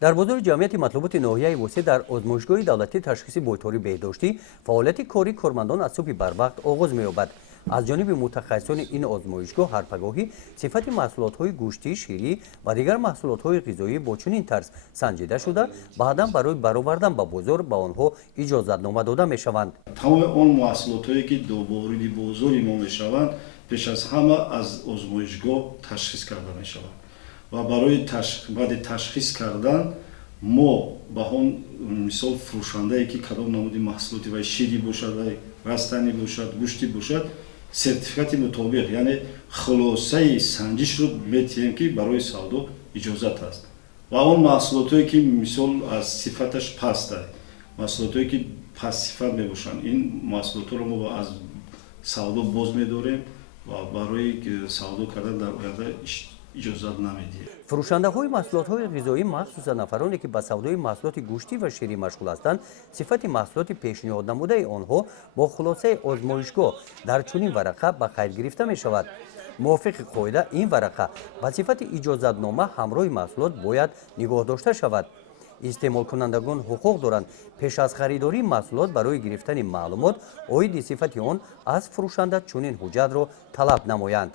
дар бозори ҷамъияти матлуботи ноҳияи восеъ дар озмоишгоҳи давлатии ташхиси бойтори беҳдоштӣ фаъолияти кори кормандон аз субҳи барвақт оғоз меёбад. аз ҷониби мутахассисони ин озмоишгоҳ ҳарпагоҳӣ сифати маҳсулотҳои гӯштӣ, ширӣ ва дигар маҳсулотҳои ғизоӣ бо чунин тарз санҷида шуда баъдан барои баровардан ба бозор ба онҳо иҷозатнома дода мешаванд. тамоми он маҳсулотҳое ки вориди бозори мо мешаванд пеш аз ҳама аз озмоишгоҳ ташхис карда мешаванд ва барои баъди ташхис кардан мо ба он мисол фурӯшандае ки кадом намуди маҳсулоти вай ширӣ бошад вай растанӣ бошад гӯшти бошад сертификати мутобиқ яъне хулосаи санҷишро метиҳем ки барои савдо иҷозат аст ва он маҳсулотое ки мисол аз сифаташ паст маҳсулотое ки паст сифат мебошанд ин маҳсулотҳоро мо аз савдо боз медорем ва барои савдо кардан дар оянда иҷозат намедиҳем. фурӯшандаҳои маҳсулотҳои ғизоӣ махсусан нафароне ки ба савдои маҳсулоти гӯштӣ ва ширӣ машғул ҳастанд сифати маҳсулоти пешниҳод намудаи онҳо бо хулосаи озмоишгоҳ дар чунин варақа ба қайд гирифта мешавад. мувофиқи қоида ин варақа ба сифати иҷозатнома ҳамроҳи маҳсулот бояд нигоҳ дошта шавад. истеъмолкунандагон ҳуқуқ доранд пеш аз харидории маҳсулот барои гирифтани маълумот оиди сифати он аз фурӯшанда чунин ҳуҷҷатро талаб намоянд.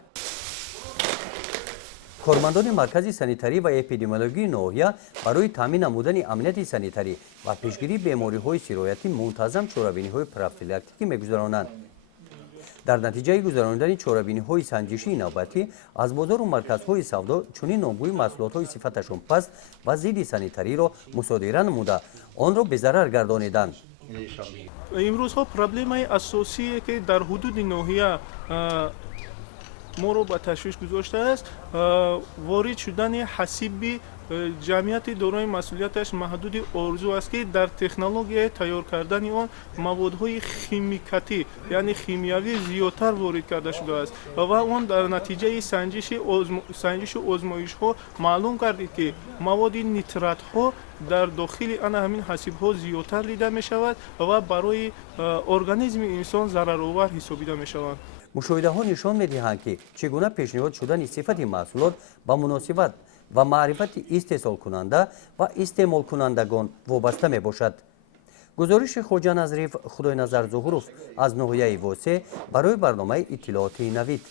кормандони маркази санитарӣ ва эпидемиологии ноҳия барои таъмин намудани амнияти санитарӣ ва пешгирии бемориҳои сироятӣ мунтазам чорабиниҳои профилактикӣ мегузаронанд. дар натиҷаи гузарондани чорабиниҳои санҷишии навбатӣ аз бозору марказҳои савдо чунин номгӯи маҳсулотҳои сифаташон паст ва зидди санитариро мусодира намуда онро безарар гардониданд. имрӯзҳо проблемаи асосие ки дар ҳудуди ноҳия моро ба ташвиш гузоштааст ворид шудани ҳасиби ҷамъияти дорои масъулияташ маҳдуди орзу аст ки дар технологияи тайёр кардани он маводҳои химикатӣ яъне химиявӣ зиёдтар ворид карда шудааст ва он дар натиҷаи санҷишу озмоишҳо маълум гардид ки маводи нитратҳо дар дохили ана ҳамин ҳасибҳо зиёдтар дида мешавад ва барои организми инсон зараровар ҳисобида мешаванд. мушоҳидаҳо нишон медиҳанд ки чӣ гуна пешниҳод шудани сифати маҳсулот ба муносибат ва маърифати истеҳсолкунанда ва истеъмолкунандагон вобаста мебошад. гузориши хоҷа назрив, худойназар зуҳуров аз ноҳияи восеъ барои барномаи иттилооти навид.